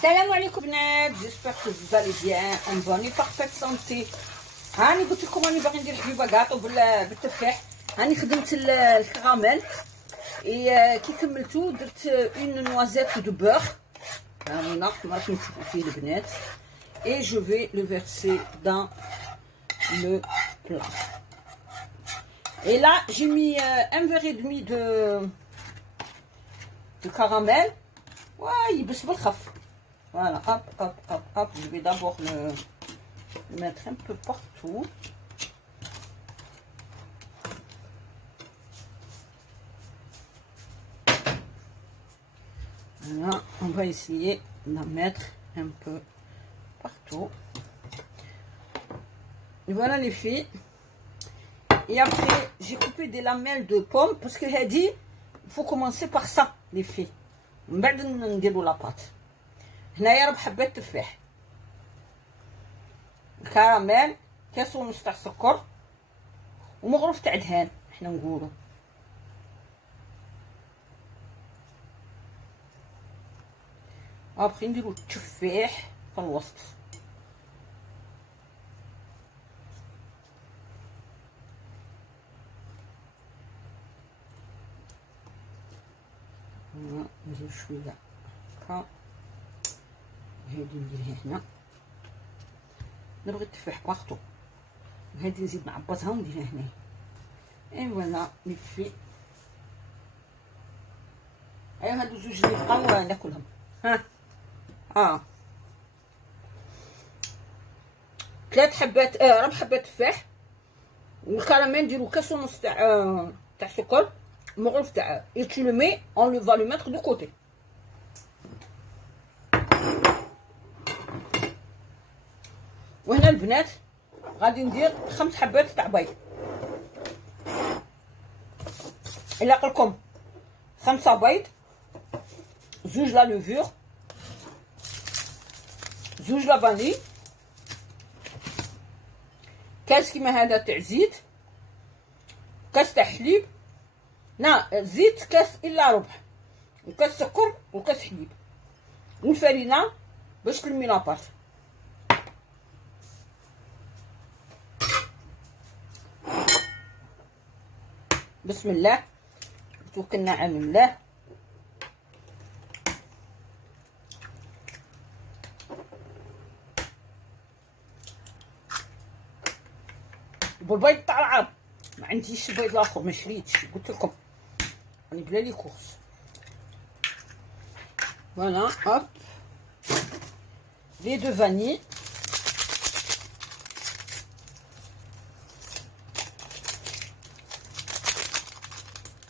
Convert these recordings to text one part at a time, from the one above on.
Salam alaikum bnat, j'espère que vous allez bien, en bonne et parfaite santé. هاني قلت لكم راني باغي ندير حليبه كاطو بالتفاح. هاني خدمت الكراميل كي كملتو درت اون نوازيت دو بور. هنا كما راكم تشوفوا فيه البنات. Et je vais le verser dans le plat. Et là, j'ai mis un verre et demi de caramel. Ouais, il baisse le khaf. Voilà, hop, hop, hop, hop. Je vais d'abord le mettre un peu partout. Voilà, on va essayer d'en mettre un peu partout. Et voilà les filles. Et après, j'ai coupé des lamelles de pommes parce que j'ai dit, il faut commencer par ça, les filles. من بعد نديرو لاباط. هنايا راه بحبات تفاح، الكراميل، كاس ونص تاع السكر، ومغروف تاع دهان حنا نقولو. ابخي نديرو التفاح في الوسط. ندير شويه هكا، هادي نديرها هنا. نبغي التفاح باغطو، هادي نزيد نعبطها ونديرها هنايا. اي فوالا لي في. ايوا هادو زوج اللي بقاو ناكلهم. ها 3 حبات، 4 حبات تفاح، والكراميل نديرو كاس ونص تاع سكر مغروف تاع. et tu le mets, on va le mettre de côté. وهنا البنات غادي ندير 5 حبات تاع بيض. الا قلكم 5 بيض، 2 لا لوفور، 2 لا فاني، كاس كيما هذا تاع زيت، كاس تاع حليب، زيت كاس الا ربع، وكاس سكر وكاس حليب، والفرينه باش تلمي لاباط. بسم الله، توكلنا على الله. بالبيض تاع العرب، ما عنديش البيض الاخر، ما شريتش، قلت لكم راني بلا لي كورس. فوالا هوب لي دو فاني.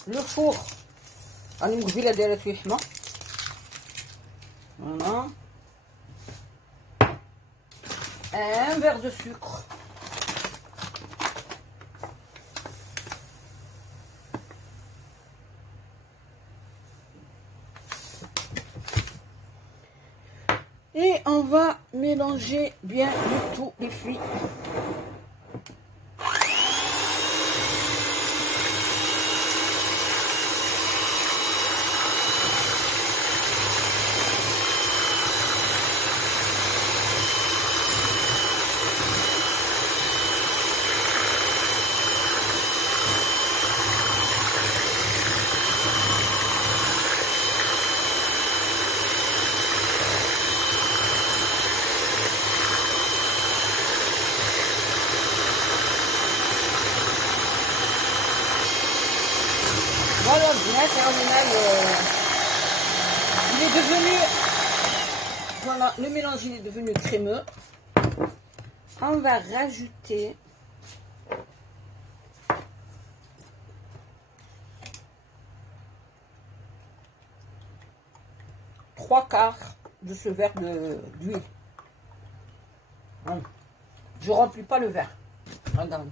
لو فور راني من قبيله دايره فيه حمى. فوالا ان فير دو سكر. Et on va mélanger bien le tout, les filles. Voilà, il est devenu, voilà, le mélange il est devenu crémeux. On va rajouter trois quarts de ce verre d'huile. Voilà. Je remplis pas le verre. Regarde.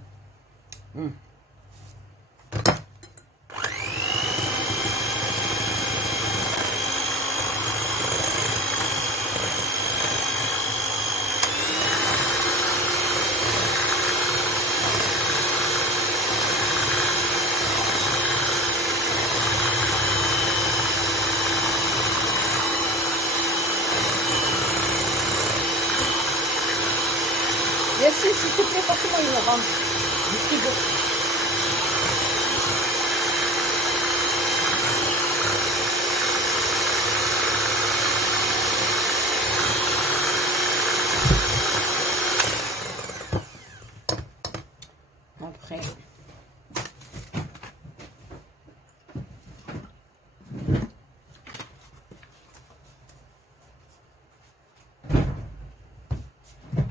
Yacine, s'il te plaît, passe-moi une orange du frigo.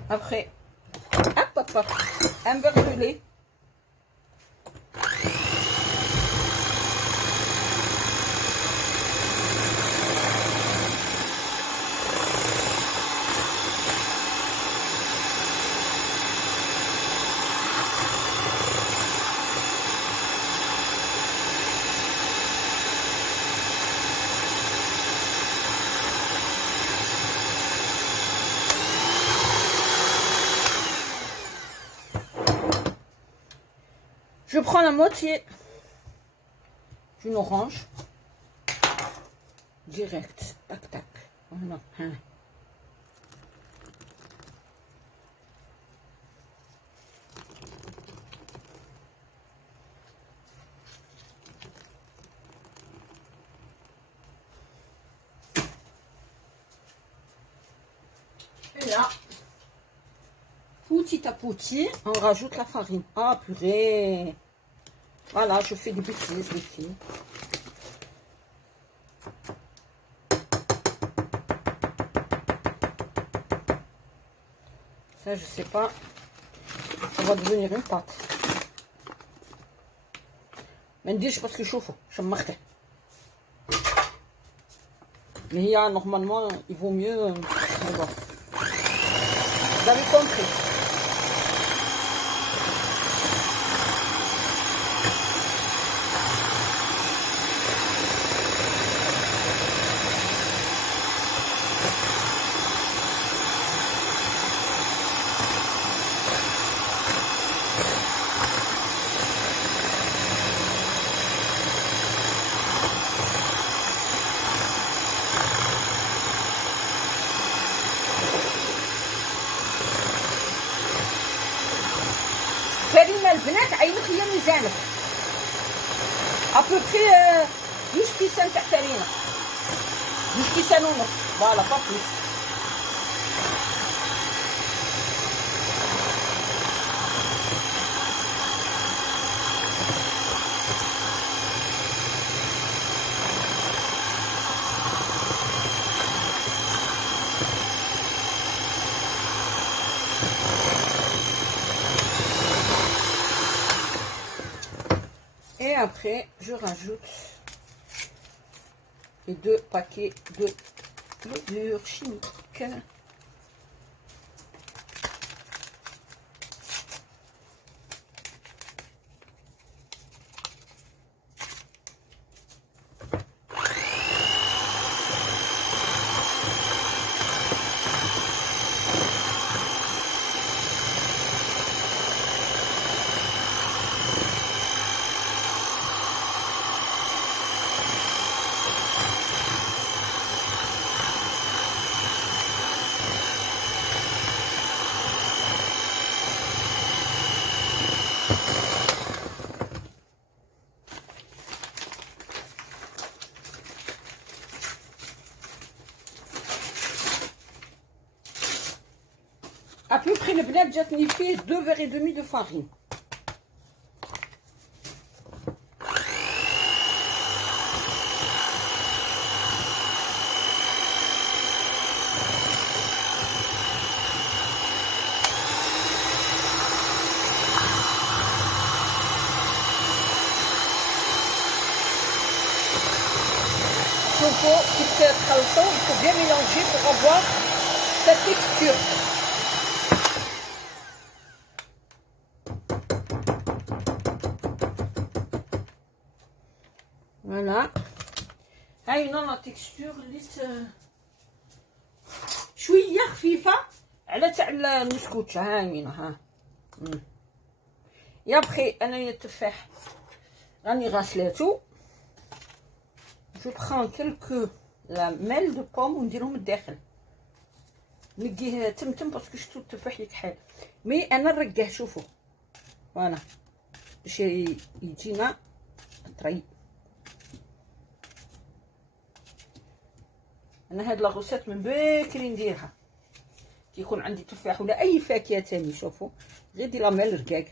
Après, hop, un beurre gelé. Je prends la moitié d'une orange, direct, tac tac, voilà. Et là, petit à petit, on rajoute la farine. Ah purée! Voilà, je fais des bêtises, les filles. Ça, je sais pas. Ça va devenir une pâte. ما نديرش باسكو شوفوا شمختها. Mais il y a normalement, il vaut mieux. Vous avez compris. كريمه البنات عينك هي ميزانك ابوبري جوج كيسان تاع فرينه جوج كيسان ونص فوالا با بليس. Et après, je rajoute les 2 paquets de levure chimique. À peu près, le bled جاتني فيه 2 verres et demi de farine. Il faut bien mélanger pour avoir cette texture. Voilà. هاي نوع تكستور اللي شويه خفيفه على تاع المسكوتشه. هاي ها. يا بخي انايا التفاح راني غاسلاتو. جو برون كلكو لا ميل دو بوم ونديرهم الداخل. نقيه تمتم باسكو شفتو التفاح يكحل. مي انا نرقه، شوفوا فوالا باش يجينا طري. انا هاد لاغوسات من بكري نديرها كيكون عندي تفاح ولا اي فاكهه تاني. شوفوا غير دير مع الرقاق.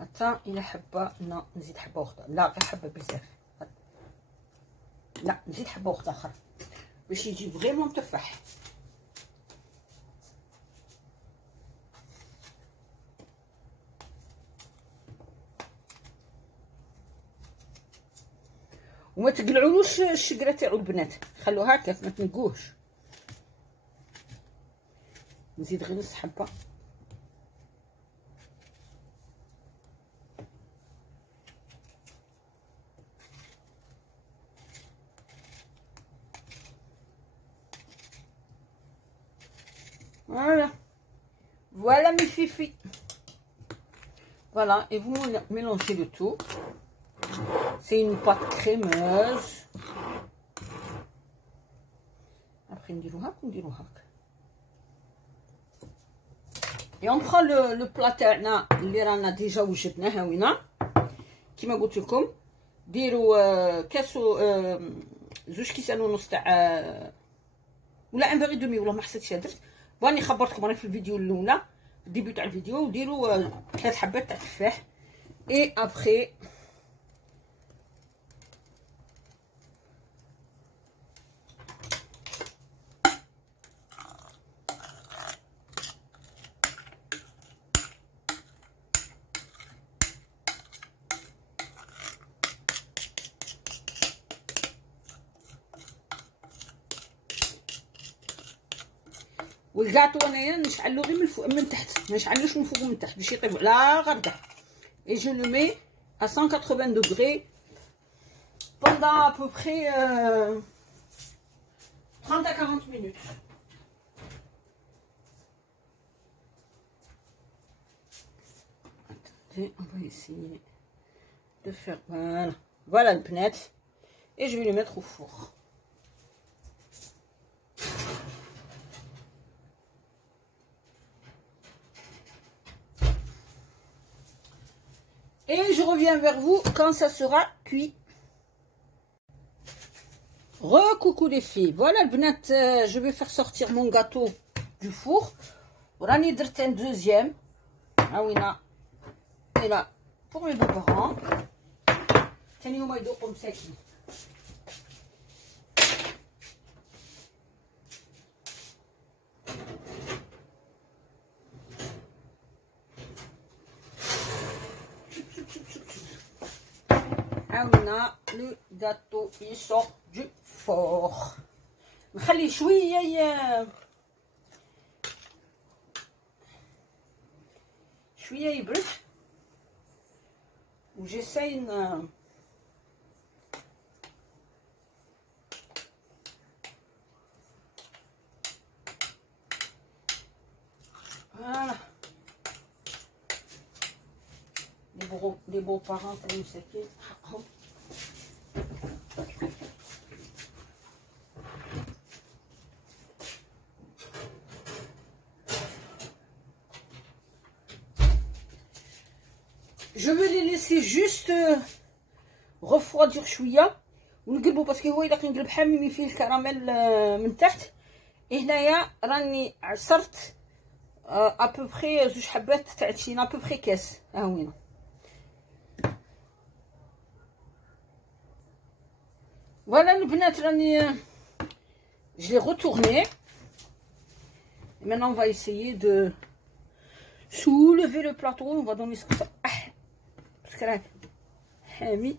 حتى الى حبه نزيد حبه اخرى، لا غير حبه بزاف، لا نزيد حبه اخرى باش يجي فريمون تفاح. وما تقلعولوش الشقره تاعو البنات، خلوه هكا ما تنقوهش. نزيد غير نص حبه. Voilà mes fifi. Voilà, et vous mélangez le tout. C'est une pâte crémeuse. Après نديروها هكا. Et on prend le plat تاعنا اللي رانا ديجا وجدناه هاوينا كيما قلت لكم. ديروا كاسو زوج كيسان ونص تاع ولا ان فيغي دومي، والله ما حسيتش درت. واني خبرتكم راني في الفيديو الاولى الديبيو تاع الفيديو. وديروا 3 حبات تاع تفاح. اي ابخي والكاطو انايا نشعلو غير من الفوق من تحت، ما نشعلوش من فوق ومن تحت باش يطيب على غرده. Et je le mets à 180 degrés pendant à peu près 30 à 40 minutes. Attendez, on va essayer de faire voilà le pnette. Et je vais le mettre au four. Et je reviens vers vous quand ça sera cuit. Recoucou les filles. Voilà le bnat, je vais faire sortir mon gâteau du four. Rani درت un deuxième. Ah oui, là. Et là, pour mes beaux-parents. Tani huma يذوقوا مساكين. عاونا لو gâteau il sort du four. نخلي شويه يبرد وجيساي فوالا les beaux-parents تاع المساكين حقهم. Je vais les laisser juste refroidir شويه ونقلبوا باسكو هو الا كنقلب حامي فيه الكراميل من تحت. هنايا راني عصرت ابوبخي زوج حبات تاع تشينا ابوبخي كاس. ها هوينا فوالا البنات راني je l'ai retourné. Maintenant on va essayer de soulever le plateau. On va donner ce que ça. Parce que là, حامي.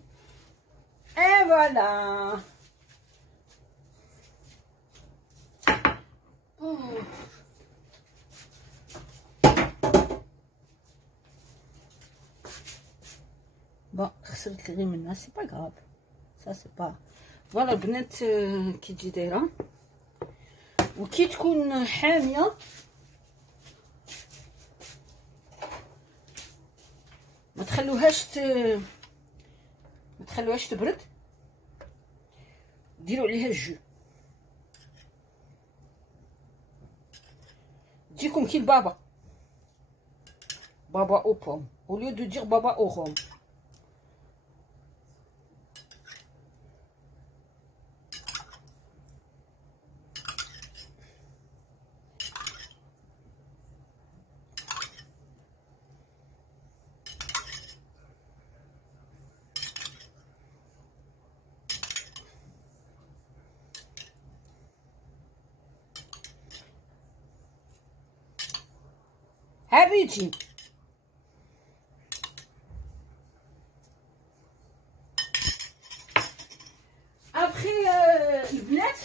Et voilà. Bon, خسرت غير منها سي با غاف. Ça c'est pas. فوالا البنات كي تجي دايره وكي تكون حاميه ما تخلوهاش تبرد. ديروا عليها الجو. تجيكم كي البابا او بوم au lieu de dire baba au rhum. هابيتي après البنات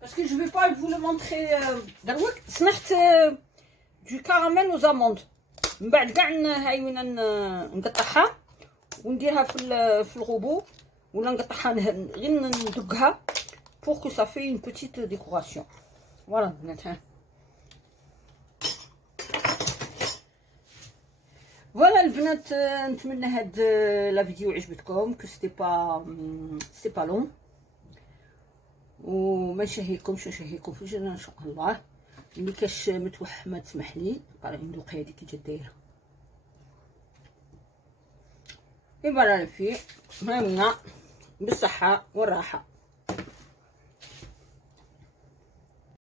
parce que je vais pas vous le montrer دروك صنعت du caramel aux amandes. من بعد كاع هاي وين نقطعها ونديرها في الغوبو ولا نقطعها غير ندقها pour que ça fait une petite décoration. voilà البنات. ها فوالا البنات نتمنى هاد لا فيديو عجبتكم كو سيتي با لون وما نشهيكمش نشهيكم في الجنه ان شاء الله. اللي كاش متوح ما تسمح لي طالع ندوق هذيك كي جات دايره. اي فوالا الفي هاهنا بالصحه والراحه.